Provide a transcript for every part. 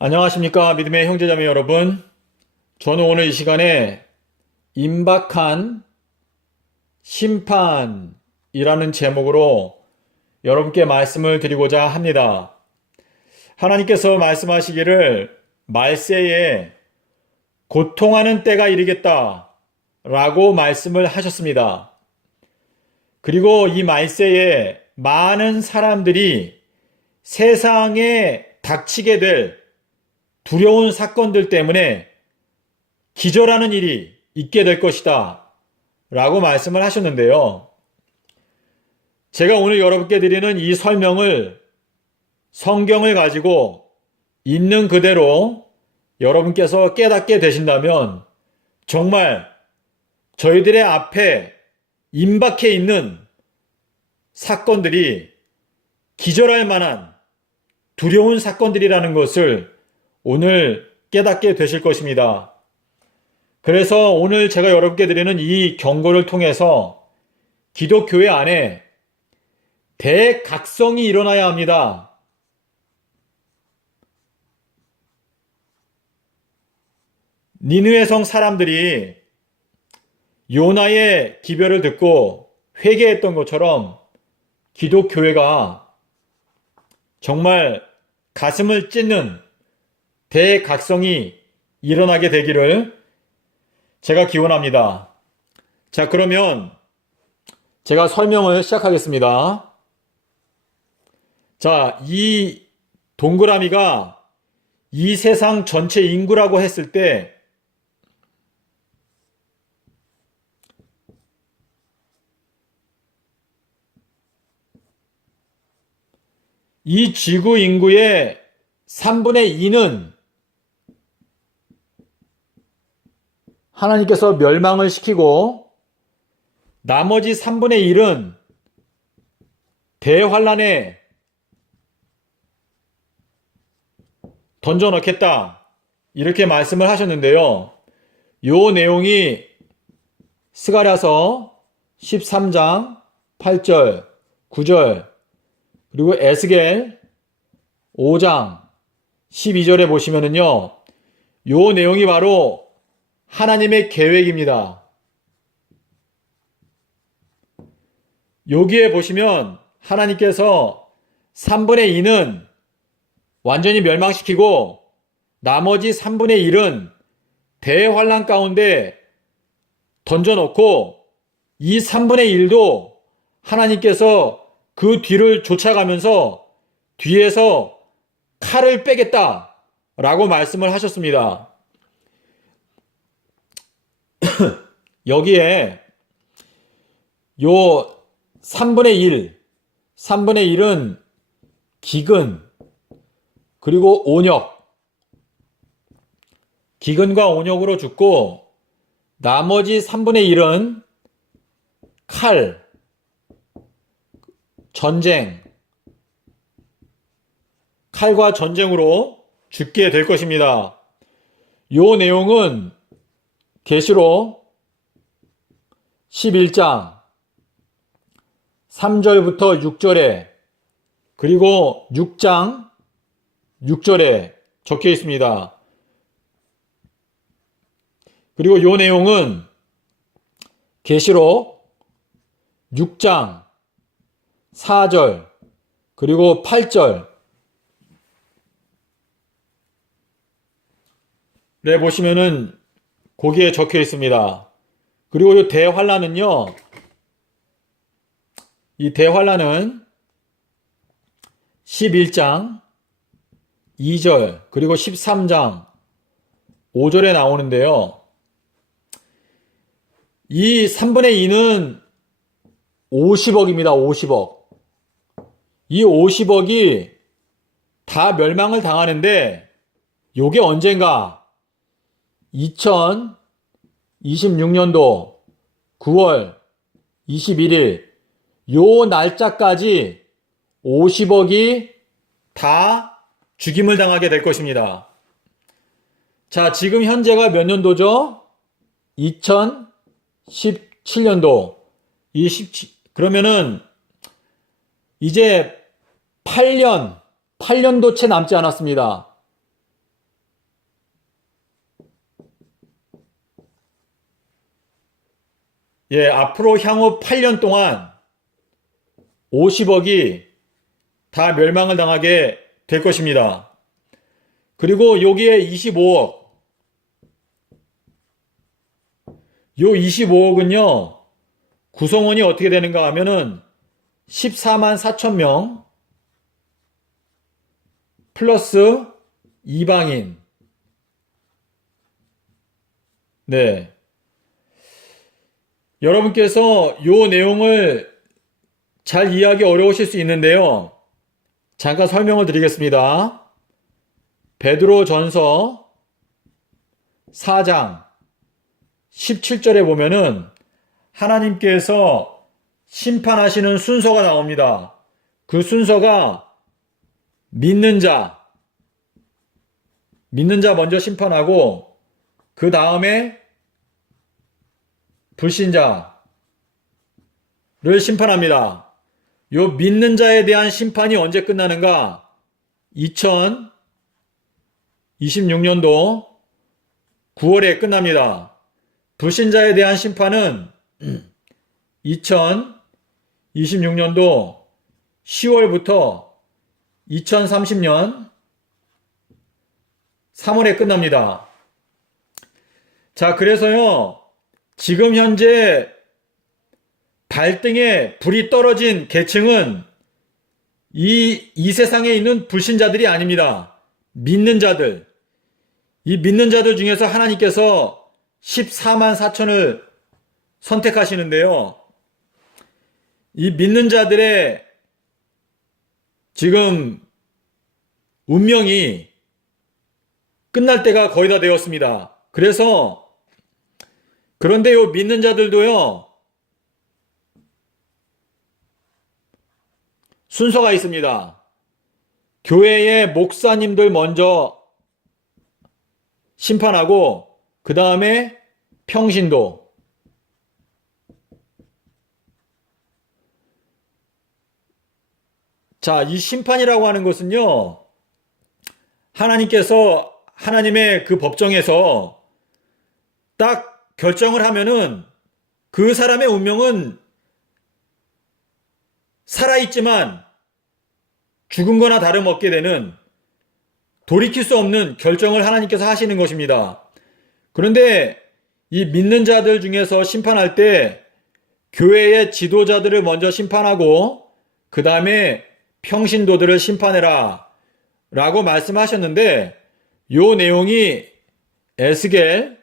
안녕하십니까 믿음의 형제자매 여러분. 저는 오늘 이 시간에 임박한 심판이라는 제목으로 여러분께 말씀을 드리고자 합니다. 하나님께서 말씀하시기를 말세에 고통하는 때가 이르겠다 라고 말씀을 하셨습니다. 그리고 이 말세에 많은 사람들이 세상에 닥치게 될 두려운 사건들 때문에 기절하는 일이 있게 될 것이다 라고 말씀을 하셨는데요. 제가 오늘 여러분께 드리는 이 설명을 성경을 가지고 있는 그대로 여러분께서 깨닫게 되신다면 정말 저희들의 앞에 임박해 있는 사건들이 기절할 만한 두려운 사건들이라는 것을 오늘 깨닫게 되실 것입니다. 그래서 오늘 제가 여러분께 드리는 이 경고를 통해서 기독교회 안에 대각성이 일어나야 합니다. 니느웨 성 사람들이 요나의 기별을 듣고 회개했던 것처럼 기독교회가 정말 가슴을 찢는 대각성이 일어나게 되기를 제가 기원합니다. 자, 그러면 제가 설명을 시작하겠습니다. 자, 이 동그라미가 이 세상 전체 인구라고 했을 때 이 지구 인구의 3분의 2는 하나님께서 멸망을 시키고 나머지 3분의 1은 대환란에 던져 넣겠다 이렇게 말씀을 하셨는데요. 요 내용이 스가랴서 13장 8절 9절 그리고 에스겔 5장 12절에 보시면은요, 요 내용이 바로 하나님의 계획입니다. 여기에 보시면 하나님께서 3분의 2는 완전히 멸망시키고 나머지 3분의 1은 대환란 가운데 던져놓고 이 3분의 1도 하나님께서 그 뒤를 쫓아가면서 뒤에서 칼을 빼겠다 라고 말씀을 하셨습니다. 여기에 요 3분의 1은 기근, 그리고 온역, 기근과 온역으로 죽고 나머지 3분의 1은 칼, 전쟁, 칼과 전쟁으로 죽게 될 것입니다. 요 내용은 계시록 11장 3절부터 6절에 그리고 6장 6절에 적혀 있습니다. 그리고 요 내용은 계시록 6장 4절 그리고 8절 네, 보시면은 거기에 적혀 있습니다. 그리고 이 대환란은요, 이 대환란은 11장 2절 그리고 13장 5절에 나오는데요. 이 3분의 2는 50억입니다. 50억. 이 50억이 다 멸망을 당하는데 요게 언젠가 2026년도 9월 21일 요 날짜까지 50억이 다 죽임을 당하게 될 것입니다. 자, 지금 현재가 몇 년도죠? 2017년도. 그러면은 이제 8년도 채 남지 않았습니다. 앞으로 향후 8년 동안 50억이 다 멸망을 당하게 될 것입니다. 그리고 여기에 25억, 요 25억은요, 구성원이 어떻게 되는가 하면은 14만 4천 명 플러스 이방인. 네. 여러분께서 요 내용을 잘 이해하기 어려우실 수 있는데요. 잠깐 설명을 드리겠습니다. 베드로 전서 4장 17절에 보면은 하나님께서 심판하시는 순서가 나옵니다. 그 순서가 믿는 자 먼저 심판하고 그 다음에 불신자를 심판합니다. 요 믿는 자에 대한 심판이 언제 끝나는가? 2026년도 9월에 끝납니다. 불신자에 대한 심판은 2026년도 10월부터 2030년 3월에 끝납니다. 자, 그래서요, 지금 현재 발등에 불이 떨어진 계층은 이 세상에 있는 불신자들이 아닙니다. 믿는 자들. 이 믿는 자들 중에서 하나님께서 14만 4천을 선택하시는데요. 이 믿는 자들의 지금 운명이 끝날 때가 거의 다 되었습니다. 그런데 요 믿는 자들도요, 순서가 있습니다. 교회의 목사님들 먼저 심판하고, 그 다음에 평신도. 자, 이 심판이라고 하는 것은요, 하나님께서 하나님의 그 법정에서 딱 결정을 하면은 그 사람의 운명은 살아있지만 죽은 거나 다름없게 되는 돌이킬 수 없는 결정을 하나님께서 하시는 것입니다. 그런데 이 믿는 자들 중에서 심판할 때 교회의 지도자들을 먼저 심판하고 그 다음에 평신도들을 심판해라 라고 말씀하셨는데, 요 내용이 에스겔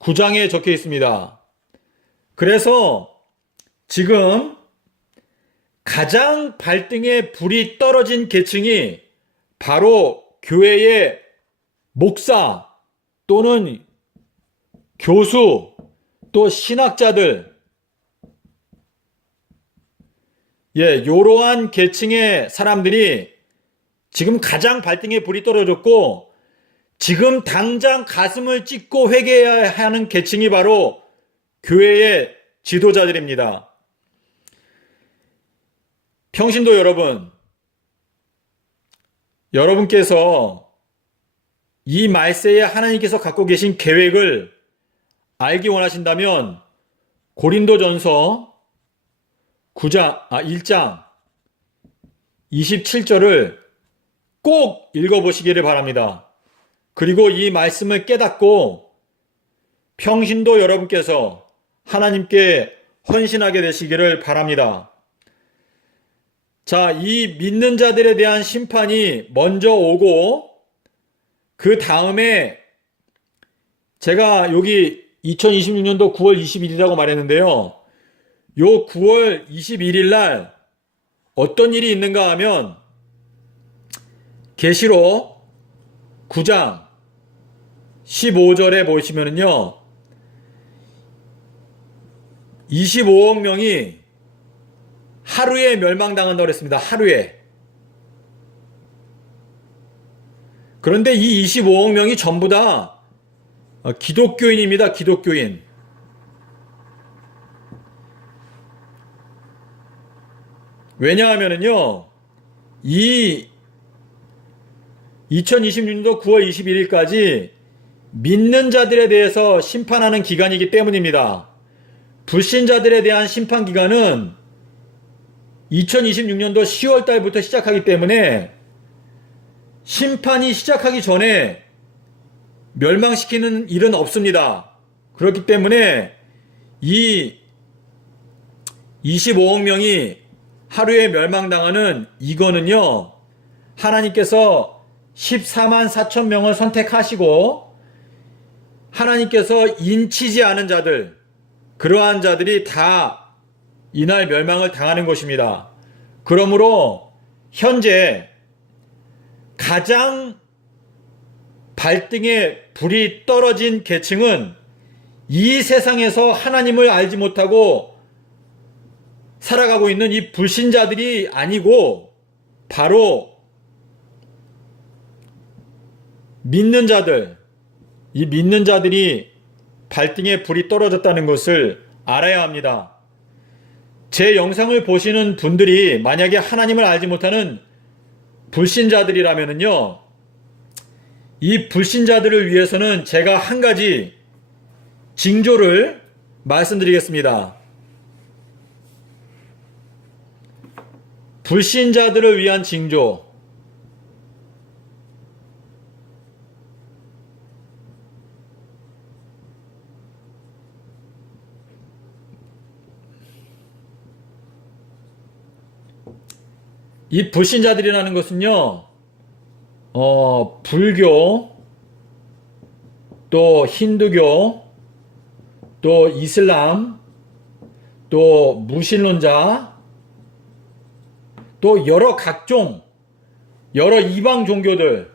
9장에 적혀 있습니다. 그래서 지금 가장 발등에 불이 떨어진 계층이 바로 교회의 목사 또는 교수 또 신학자들, 요러한 계층의 사람들이 지금 가장 발등에 불이 떨어졌고, 지금 당장 가슴을 찢고 회개해야 하는 계층이 바로 교회의 지도자들입니다. 평신도 여러분, 여러분께서 이 말세에 하나님께서 갖고 계신 계획을 알기 원하신다면 고린도전서 1장 27절을 꼭 읽어보시기를 바랍니다. 그리고 이 말씀을 깨닫고 평신도 여러분께서 하나님께 헌신하게 되시기를 바랍니다. 자, 이 믿는 자들에 대한 심판이 먼저 오고, 그 다음에 제가 여기 2026년도 9월 21일이라고 말했는데요. 요 9월 21일 날 어떤 일이 있는가 하면 계시록 9장 15절에 보시면은요, 25억 명이 하루에 멸망당한다고 그랬습니다. 하루에. 그런데 이 25억 명이 전부 다 기독교인입니다. 기독교인. 왜냐하면은요, 이 2026년도 9월 21일까지 믿는 자들에 대해서 심판하는 기간이기 때문입니다. 불신자들에 대한 심판 기간은 2026년도 10월 달부터 시작하기 때문에 심판이 시작하기 전에 멸망시키는 일은 없습니다. 그렇기 때문에 이 25억 명이 하루에 멸망당하는 이거는요, 하나님께서 14만 4천 명을 선택하시고 하나님께서 인치지 않은 자들, 그러한 자들이 다 이날 멸망을 당하는 것입니다. 그러므로 현재 가장 발등에 불이 떨어진 계층은 이 세상에서 하나님을 알지 못하고 살아가고 있는 이 불신자들이 아니고 바로 믿는 자들, 이 믿는 자들이 발등에 불이 떨어졌다는 것을 알아야 합니다. 제 영상을 보시는 분들이 만약에 하나님을 알지 못하는 불신자들이라면요, 이 불신자들을 위해서는 제가 한 가지 징조를 말씀드리겠습니다. 불신자들을 위한 징조. 이 불신자들이라는 것은요, 불교, 또 힌두교, 또 이슬람, 또 무신론자, 또 여러 각종, 여러 이방 종교들,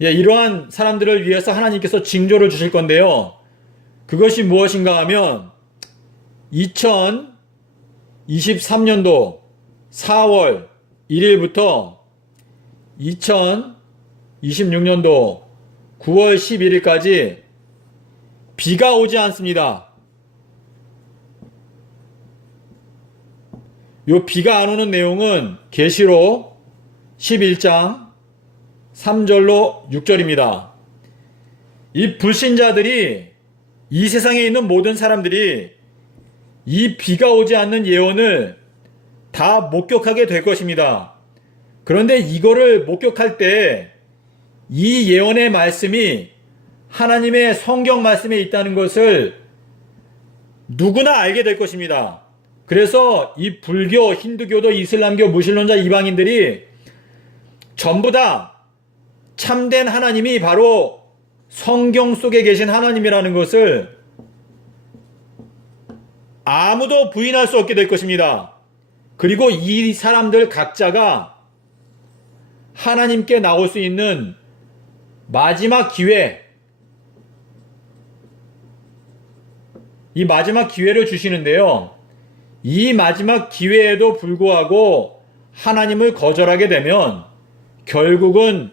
이러한 사람들을 위해서 하나님께서 징조를 주실 건데요. 그것이 무엇인가 하면 2023년도 4월 1일부터 2026년도 9월 11일까지 비가 오지 않습니다. 요 비가 안 오는 내용은 계시록 11장 3절로 6절입니다. 이 불신자들이, 이 세상에 있는 모든 사람들이 이 비가 오지 않는 예언을 다 목격하게 될 것입니다. 그런데 이거를 목격할 때 이 예언의 말씀이 하나님의 성경 말씀에 있다는 것을 누구나 알게 될 것입니다. 그래서 이 불교, 힌두교도, 이슬람교, 무신론자, 이방인들이 전부 다 참된 하나님이 바로 성경 속에 계신 하나님이라는 것을 아무도 부인할 수 없게 될 것입니다. 그리고 이 사람들 각자가 하나님께 나올 수 있는 마지막 기회, 이 마지막 기회를 주시는데요. 이 마지막 기회에도 불구하고 하나님을 거절하게 되면 결국은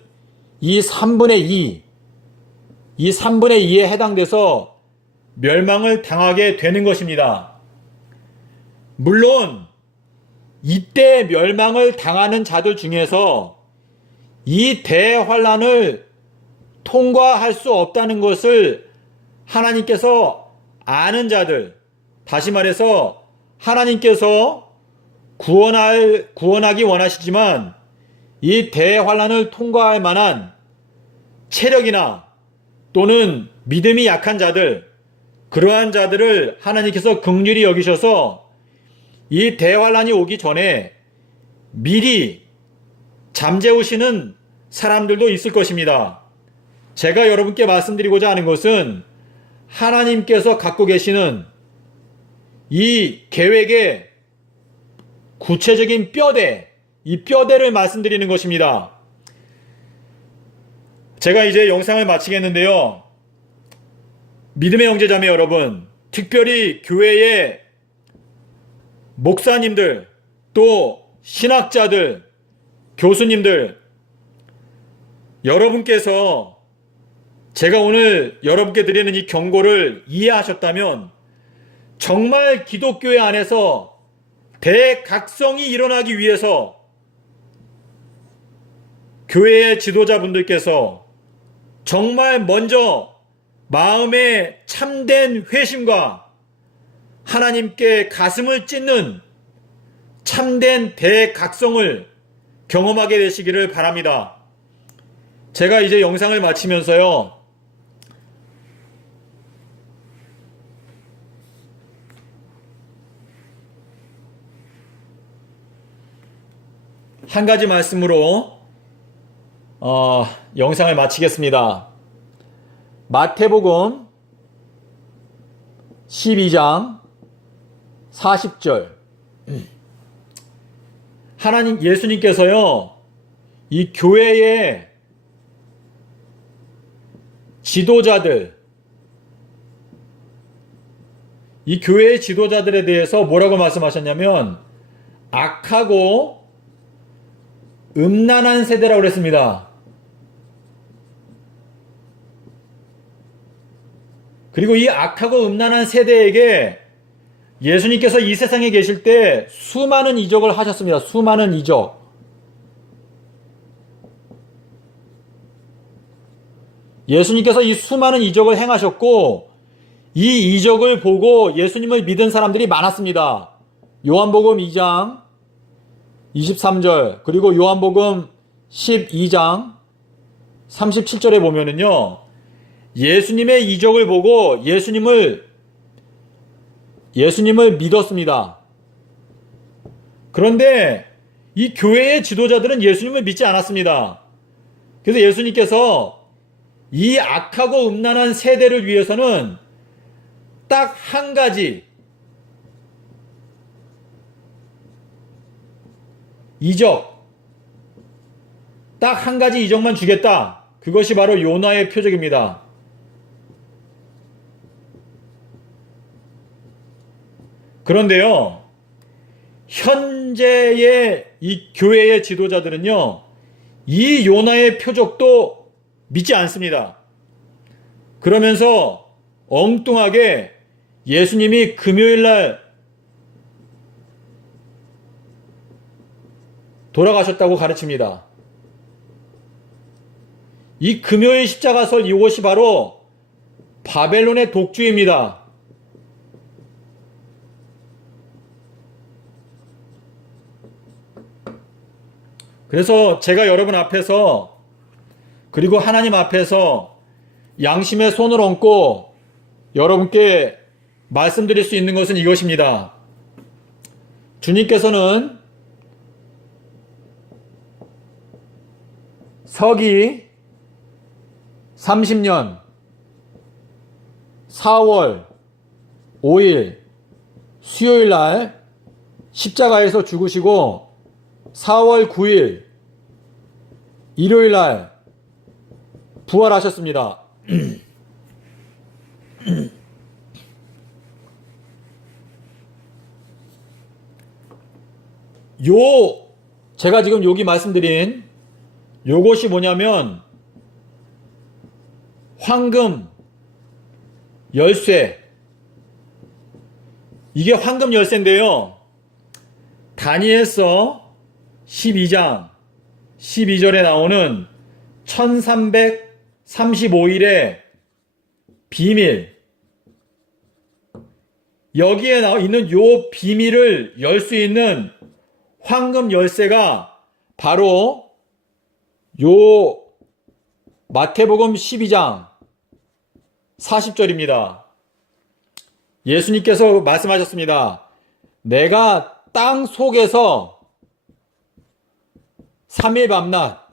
이 3분의 2에 해당돼서 멸망을 당하게 되는 것입니다. 물론 이때 멸망을 당하는 자들 중에서 이 대환란을 통과할 수 없다는 것을 하나님께서 아는 자들, 다시 말해서 하나님께서 구원하기 원하시지만 이 대환란을 통과할 만한 체력이나 또는 믿음이 약한 자들, 그러한 자들을 하나님께서 긍휼히 여기셔서 이 대환란이 오기 전에 미리 잠재우시는 사람들도 있을 것입니다. 제가 여러분께 말씀드리고자 하는 것은 하나님께서 갖고 계시는 이 계획의 구체적인 뼈대, 이 뼈대를 말씀드리는 것입니다. 제가 이제 영상을 마치겠는데요. 믿음의 형제자매 여러분, 특별히 교회의 목사님들, 또 신학자들, 교수님들, 여러분께서 제가 오늘 여러분께 드리는 이 경고를 이해하셨다면 정말 기독교회 안에서 대각성이 일어나기 위해서 교회의 지도자분들께서 정말 먼저 마음의 참된 회심과 하나님께 가슴을 찢는 참된 대각성을 경험하게 되시기를 바랍니다. 제가 이제 영상을 마치면서요, 한 가지 말씀으로 영상을 마치겠습니다. 마태복음 12장 40절. 예수님께서요, 이 교회의 지도자들, 이 교회의 지도자들에 대해서 뭐라고 말씀하셨냐면, 악하고 음란한 세대라고 그랬습니다. 그리고 이 악하고 음란한 세대에게 예수님께서 이 세상에 계실 때 수많은 이적을 하셨습니다. 수많은 이적. 예수님께서 이 수많은 이적을 행하셨고, 이 이적을 보고 예수님을 믿은 사람들이 많았습니다. 요한복음 2장 23절, 그리고 요한복음 12장 37절에 보면은요, 예수님의 이적을 보고 예수님을 믿었습니다. 그런데 이 교회의 지도자들은 예수님을 믿지 않았습니다. 그래서 예수님께서 이 악하고 음란한 세대를 위해서는 딱 한 가지 이적, 딱 한 가지 이적만 주겠다. 그것이 바로 요나의 표적입니다. 그런데요, 현재의 이 교회의 지도자들은요, 이 요나의 표적도 믿지 않습니다. 그러면서 엉뚱하게 예수님이 금요일날 돌아가셨다고 가르칩니다. 이 금요일 십자가설, 이것이 바로 바벨론의 독주입니다. 그래서 제가 여러분 앞에서, 그리고 하나님 앞에서 양심의 손을 얹고 여러분께 말씀드릴 수 있는 것은 이것입니다. 주님께서는 서기 30년 4월 5일 수요일 날 십자가에서 죽으시고 4월 9일 일요일 날 부활하셨습니다. 제가 지금 여기 말씀드린 요것이 뭐냐면 황금 열쇠. 이게 황금 열쇠인데요, 다니엘서 12장 12절에 나오는 1335일의 비밀, 여기에 나와 있는 요 비밀을 열 수 있는 황금 열쇠가 바로 요 마태복음 12장 40절입니다. 예수님께서 말씀하셨습니다. 내가 땅 속에서 3일 밤낮,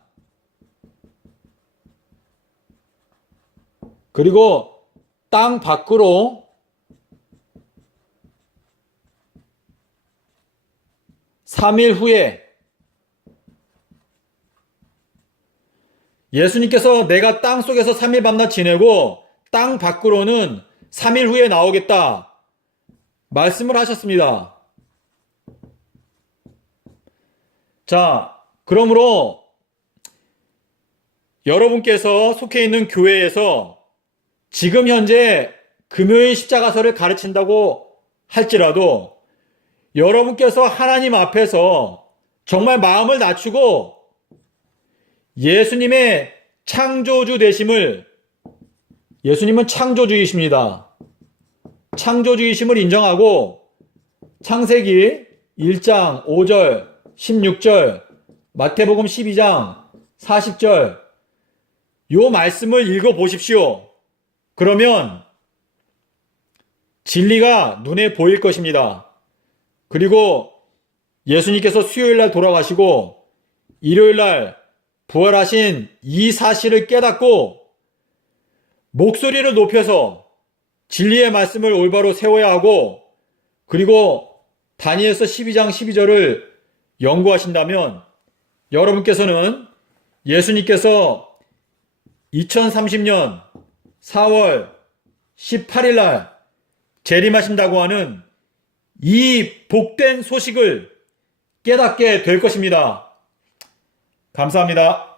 그리고 땅 밖으로 3일 후에, 예수님께서 내가 땅 속에서 3일 밤낮 지내고 땅 밖으로는 3일 후에 나오겠다 말씀을 하셨습니다. 자, 그러므로 여러분께서 속해 있는 교회에서 지금 현재 금요일 십자가서를 가르친다고 할지라도 여러분께서 하나님 앞에서 정말 마음을 낮추고 예수님의 창조주 되심을, 예수님은 창조주이십니다. 창조주의심을 인정하고 창세기 1장 5절, 16절, 마태복음 12장 40절 요 말씀을 읽어 보십시오. 그러면 진리가 눈에 보일 것입니다. 그리고 예수님께서 수요일날 돌아가시고 일요일날 부활하신 이 사실을 깨닫고 목소리를 높여서 진리의 말씀을 올바로 세워야 하고, 그리고 다니엘서 12장 12절을 연구하신다면 여러분께서는 예수님께서 2030년 4월 18일 날 재림하신다고 하는 이 복된 소식을 깨닫게 될 것입니다. 감사합니다.